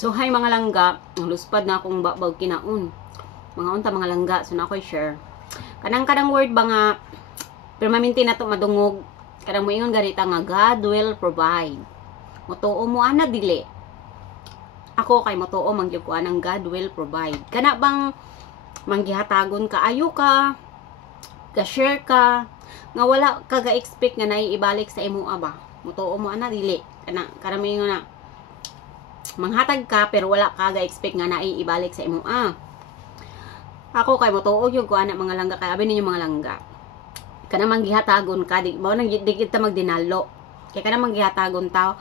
So hi mga langga, ang luspad na akong babaw kinaon. Mga unta mga langga, so na ako'y share. Kanang word ba nga permanente na to madungog. Kanang moingon ganita nga God will provide. Motuo mo ana dili. Ako kay motuo mangyud ko anang God will provide. Kana bang manggihatagon ka ayo ka share ka nga wala ka ga-expect nga naiibalik sa imo ba. Motuo mo ana dili. Kana moingon na manghatag ka pero wala ka ga-expect nga naiibalik sa imo Ako kay motuog yung kuana mga langga kay abi ninyo mga langga. Kana manggihatagon ka di mo nang digit ta magdinalo. Kay kana manggihatagon taw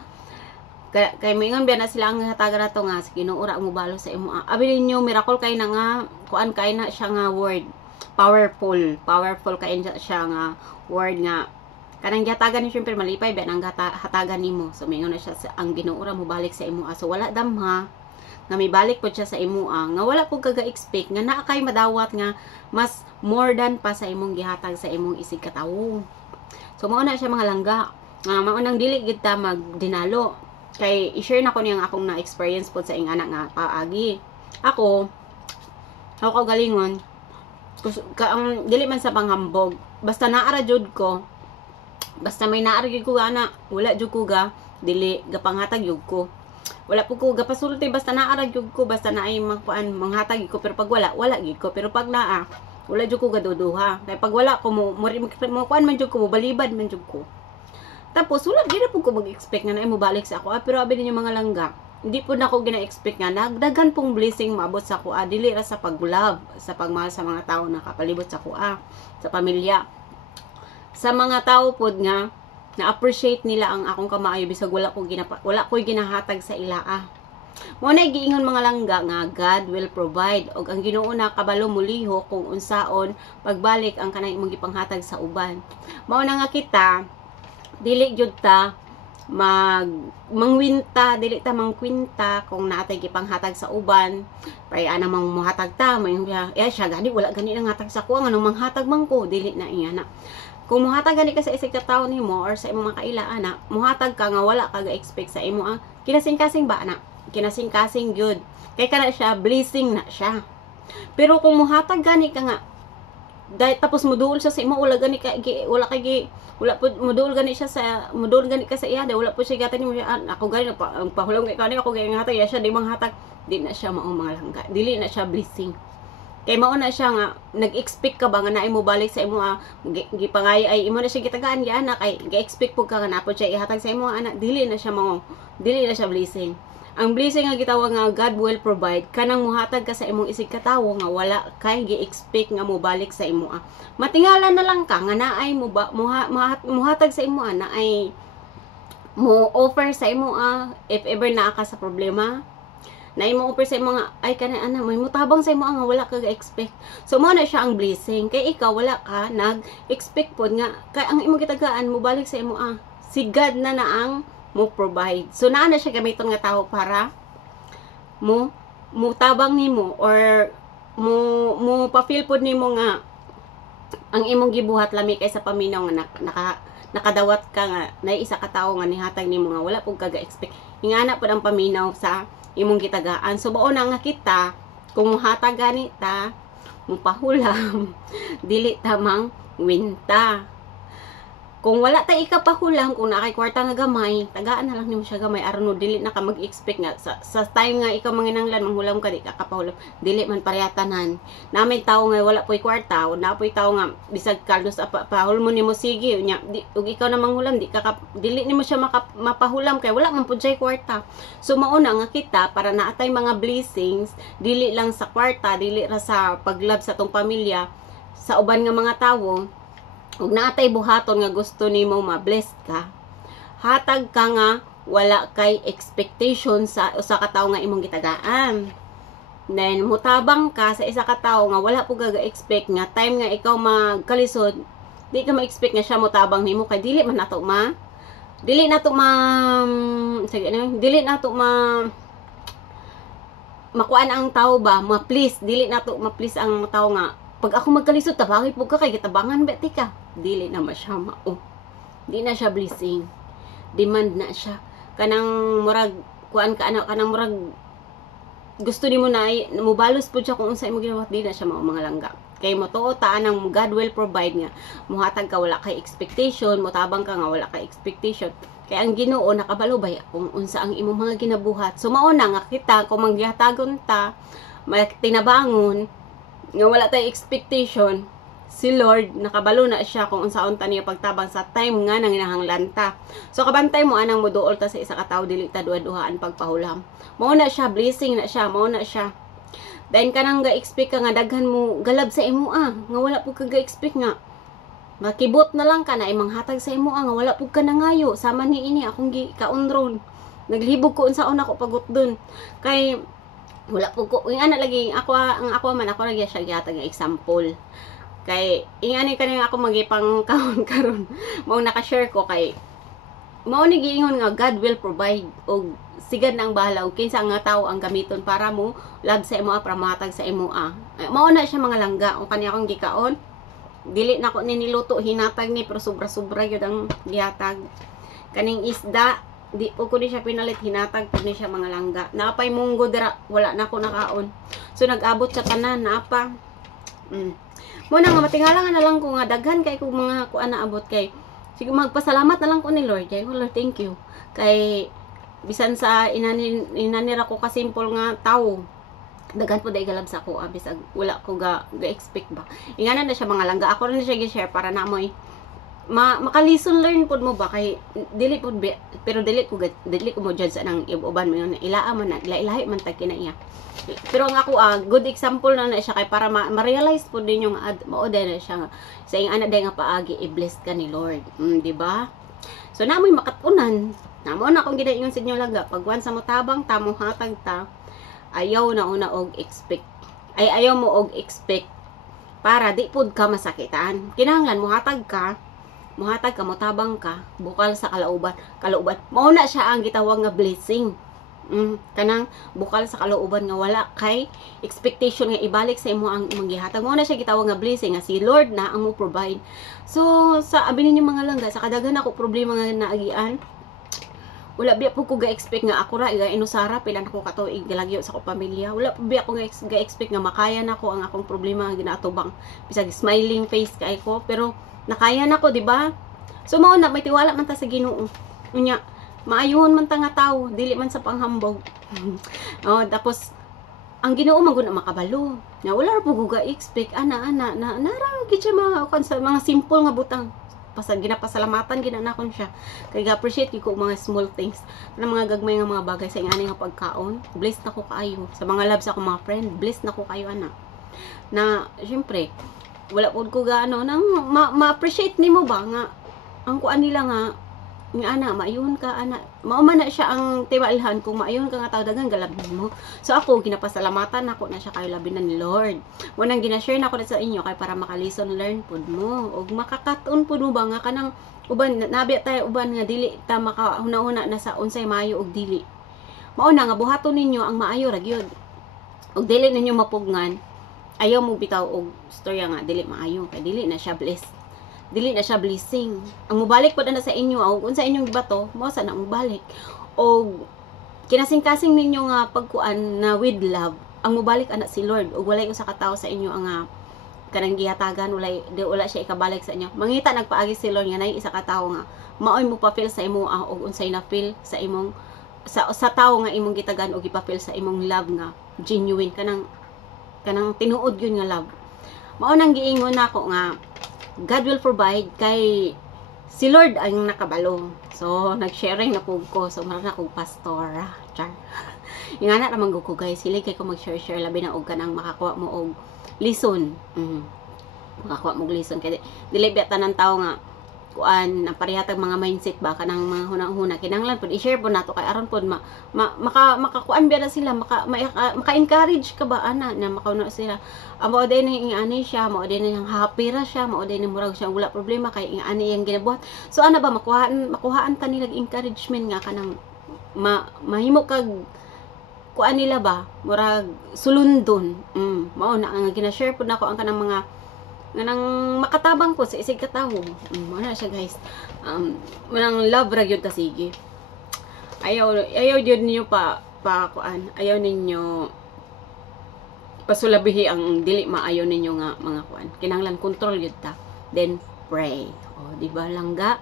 kay moingon biya na sila ang hatagan nato nga sa Ginoo mo balo sa imo Abi ninyo miracle kay na nga kuan kay na siya nga word. Powerful kay siya nga word nga kanang gihatagan ni syempre malipay ba nang hatagan nimo. So moingon na siya ang Ginoo mo balik sa imo So wala damha nga may balik po siya sa imo nga wala po kaga-expect nga naa kay madawat nga mas more than pa sa imong gihatag sa imong isig katawo. So mao na siya mga langga nga mao nang dili gid ta magdinalo kay i-share na ko niyang akong na experience po sa ingana nga paagi. Ako galingon dili man sa panghambog basta naara jud ko basta may naara gyud ko ana wala jud ko ga dili gapanghatag jud ko wala po ko gapasulti basta naarag yun ko basta naay manghatag ko pero pag wala gid ko pero pag naa wala jud ko gaduduha kay pag wala ko mo kuan man jud ko balibad man jud ko tapos wala gid po ko mag-expect nga naay mo balik sa ako pero abi ninyo mga langga hindi po na ako gina-expect nga nagdagan pong blessing maabot sa ako dili ra sa paglove sa pagmahal sa mga tao na kapalibot sa ako sa pamilya sa mga tao pod nga na-appreciate nila ang akong kamaayo bisag wala ko ginahatag sa ila Mo na giingon mga langga nga God will provide og ang Ginoo na kabalo muliho kung unsaon pagbalik ang kanang imong gipanghatag sa uban. Mao na nga kita dili jud ta mangwinta dili ta mangkwinta kung naatay gipanghatag sa uban pay ana mang muhatag ta may siya gani wala gani nang hatag sa ko anong manghatag man ko dili na iya na. Kung muhatag gani ka sa isig ka tawo nimo or sa imong makailaan muhatag ka nga wala ka ga-expect sa imo kinasing-kasing ba na kinasing-kasing gyud kay kana siya blessing na siya pero kung muhatag gani ka nga tapos muduol siya sa imo wala gani ka wala po muduol gani siya sa muduol gani ka sa iya wala po siya gatan nimo ako gani ang pahulong kay kani ako gani hatag siya di manghatag di na siya mao mga langga dili na siya blessing kay mao na siya nga nag-expect ka ba nga naay mo balik sa imo gipangay ay imo na siya gitagaan gi anak ay ga-expect pud ka nga napod siya ihatag sa imo anak dili na siya blessing. Ang blessing nga gitawag nga God will provide kanang muhatag ka sa imong isig katawo nga wala kay gi-expect nga mo balik sa imo matingala na lang ka nga naay mo muhatag sa imo naay mo offer sa imo if ever naa ka sa problema na imo offer sa imo nga ay kana ana may mutabang sa imo nga wala ka ga-expect so mo na siya ang blessing kay ikaw wala ka nag-expect pod nga kay ang imo gitagaan mo balik sa imo si God na ang mo provide so naa na siya gamiton nga tao para mo tabang nimo or mo pa-feel pod nimo nga ang imong gibuhat lami kay sa paminaw nga nakadawat ka nga na isa ka tawo nga nihatag nimo nga wala pud ka ga-expect ingana pod ang paminaw sa imong gitagaan so bao na nga kita kung muhatag gani ta mupahulam dili tamang winta kung wala ta ikapahulam kung nakay kwarta nga gamay tagaan na lang nimo siya gamay aron dili na ka mag-expect nga sa time nga ikaw manginanglan manghulam ka di ka kapahulam dili man parehatanan namin tao nga wala poy kwarta o napoy tao nga bisag kaldos pahulmo nimo sige nya ug ikaw na manghulam dili nimo siya mapahulam kay wala man pud siya kwarta so mauna nga kita para naatay mga blessings dili lang sa kwarta dili ra sa paglab sa tong pamilya sa uban nga mga tawo ug naatay buhaton nga gusto nimo ma-bless ka hatag ka nga wala kay expectation sa usa ka tawo nga imong gitagaan then mutabang ka sa isa ka tawo nga wala po gaga-expect nga time nga ikaw magkalisod di ka ma-expect nga siya mutabang nimo kay dili nato makuan ang tawo ba ma-please dili nato ma-please ang tawo nga pag ako magkalisod tabangay po ka kay gitabangan beti ka dili na siya di na siya blessing demand na siya kanang murag kuan ka kanang murag gusto nimo na mubalos pud siya kung unsa imo ginawa, di na siya mao mga langga. Kay mo tuo taan ang God will provide nga muhatag ka wala kay expectation, motabang ka nga wala kay expectation. Kay ang Ginoo nakabalo ba kung unsa ang imong mga ginabuhat. So mao na nga kita kung manggihatagon ta, tinabangon nga wala tay expectation, si Lord nakabalo na siya kung unsaon ta niya pagtabang sa time nga nanginahanglan ta. So kabantay mo anang moduol ta sa isa ka tawo dili ta duha-duhaan pagpahulam. Mao na siya, blessing na siya, mao na siya. Dahil ka nang ga-expect ka nga daghan mo galab sa imo nga wala po ka ga-expect nga makibot na lang ka na imong hatag sa imo nga wala po ka nangayo sama ni ini akong kaundron naglibog ko unsa una ko pagot dun kay wala po ko ana lagi ang ako lagi siya gihatag nga example kay ingani kaning ako magipang karon mao naka-share ko kay mao ni giingon nga God will provide og sigad nang bahala og kinsa nga tawo ang gamiton para mo love sa imo para matag sa imo mao na siya mga langga o kani akong gikaon dili na ko ni niluto hinatag ni pero sobra-sobra gyud ang gihatag kaning isda di po ko ni siya pinalit hinatag po ni siya mga langga napay munggo dira wala na ko nakaon so nag-abot sa tanan naapa mo na nga matingalan na lang ko nga daghan kay kung mga kuan na abot kay sige magpasalamat na lang ko ni Lord kay Lord thank you kay bisan sa inanira ko kasimple nga tawo daghan po dai galab sa ako bisag wala ko ga expect ba ingana na siya mga langga ako rin siya gi-share para na mo'y makalison learn pod mo ba kay dili pod pero dili ko mo judge nang uban mo yun ilaa man na ilahi man tag kinaiya pero ang ako good example na siya kay para ma-realize pod ninyo nga mao na siya nga sa ing ana day nga paagi i-bless ka ni Lord di ba so namoy makatunan namo na akong gidaingon sa inyo langga pag once sa motabang ta mo hatag ta ayaw na una og expect ayaw mo og expect para di pud ka masakitan kinahanglan muhatag ka motabang ka bukal sa kalauban mao na siya ang gitawag nga blessing kanang bukal sa kalauban nga wala kay expectation nga ibalik sa imo ang gihatag mao na siya gitawag nga blessing nga si Lord na ang mo provide so sa abi ninyo mga langga sa kadaghan ako problema nga naagian wala biya po ko ga-expect nga ako ra inusara pila na ko katuig galagyo sa ko pamilya wala po biya ko ga-expect nga makaya na ko ang akong problema nga ginatubang bisag smiling face kay ko pero nakaya na ko di ba so mao na may tiwala man ta sa Ginoo unya maayuhon man ta nga tawo dili man sa panghambog tapos ang Ginoo man gud na makabalo nga wala ra po ko ga-expect ana nara gid siya mga simple nga butang ginapasalamatan ginanakon siya kay ga-appreciate ko mga small things na mga gagmay nga mga bagay sa ingani nga pagkaon blessed na ko kaayo sa mga loves ako mga friend blessed na ko kayo ana na syempre wala pod ko ga nang ma-appreciate nimo ba nga ang kuan nila nga ana maayon ka ana mao man na siya ang tiwalhan kung maayon ka nga tao dagan galabin mo so ako ginapasalamatan nako na siya kayo labi na ni Lord mo nang gina-share nako sa inyo kay para makalison learn pud mo og makakaton pud mo ba nga kanang uban nabi tayo uban nga dili ta makahuna-una na sa unsay maayo og dili mao na nga buhaton ninyo ang maayo ra gyud og dili ninyo mapugngan ayaw mo bitaw og storya nga dili maayo kay dili na siya blessed dili na siya blessing ang mubalik po na sa inyo o kung sa inyong bato mo sa na mubalik o kinasing-kasing ninyo nga pagkuan na with love ang mubalik ana si Lord o walay usa ka tawo sa inyo ang kanang gihatagan wala siya ikabalik sa inyo mangita nagpaagi si Lord nga nay isa ka tawo nga maoy mo pa feel sa imo og unsay na feel sa imong sa tawo nga imong gitagan og ipa-feel sa imong love nga genuine kanang tinuod yun nga love mao nang giingon nako nga God will provide kay si Lord ang nakabalo. So, nag-sharing na po ko. So, marami na kong pastor. Char. Yung anak naman ko guys. Sili kay ko mag-share labi na og ka nang makakuha mo og lison. Makakuha mo og lison. Kaya dili biya tanan tao nga kuan na parehatag mga mindset ba kanang mga hunang-huna kinahanglan pud i-share po nato kay aron pud makakuan biya na sila maka-encourage ka ba ana na makauna sila amo din ning ani siya mao din yang happy ra siya mao din murag siya wala problema kay ani yang ginabuhat so ana ba makuhaan ta nila encouragement nga kanang mahimo kag kuan nila ba murag sulundon mao na ang gina-share pud nako ang kanang mga nga nang makatabang ko sa isig katawo na siya guys manang love ra gyud ta sige ayaw gyud niyo pa kuan ayaw ninyo pasulabihi ang dili maayo ninyo nga mga kuan. Kinahanglan control yun ta. Then pray. O, di ba langga?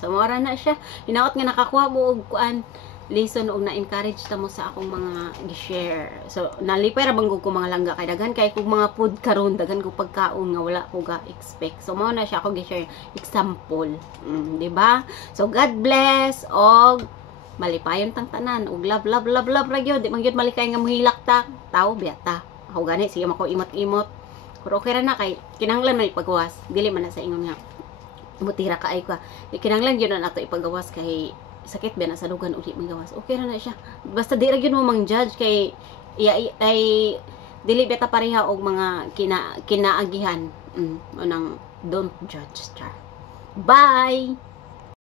So mora na siya. Hinaot nga nakakuha mo og kuan lesson og na-encourage ta mo sa akong mga gi-share. So nalipay ra bang ko mga langga kay daghan kay kog mga food karon, daghan ko pagkaon nga wala ko ga expect. So mao na siya ako gi-share example. Di ba? So God bless og malipayon tang tanan og love ra gyud. Di man gyud malikay nga mohilak ta. Tao biyata. Ako gani sige mako imot-imot. Pero okay ra na kay kinahanglan may paggawas. Dili man na sa ingon nga mutira ka ay ka. Kinahanglan gyud na nato ipagawas kay sakit ba na sa dugan uli magawas. Okay ra na siya. Basta di ra gyud mo mang judge kay ay dili beta pareha og mga kinaagihan. Unang don't judge. Bye.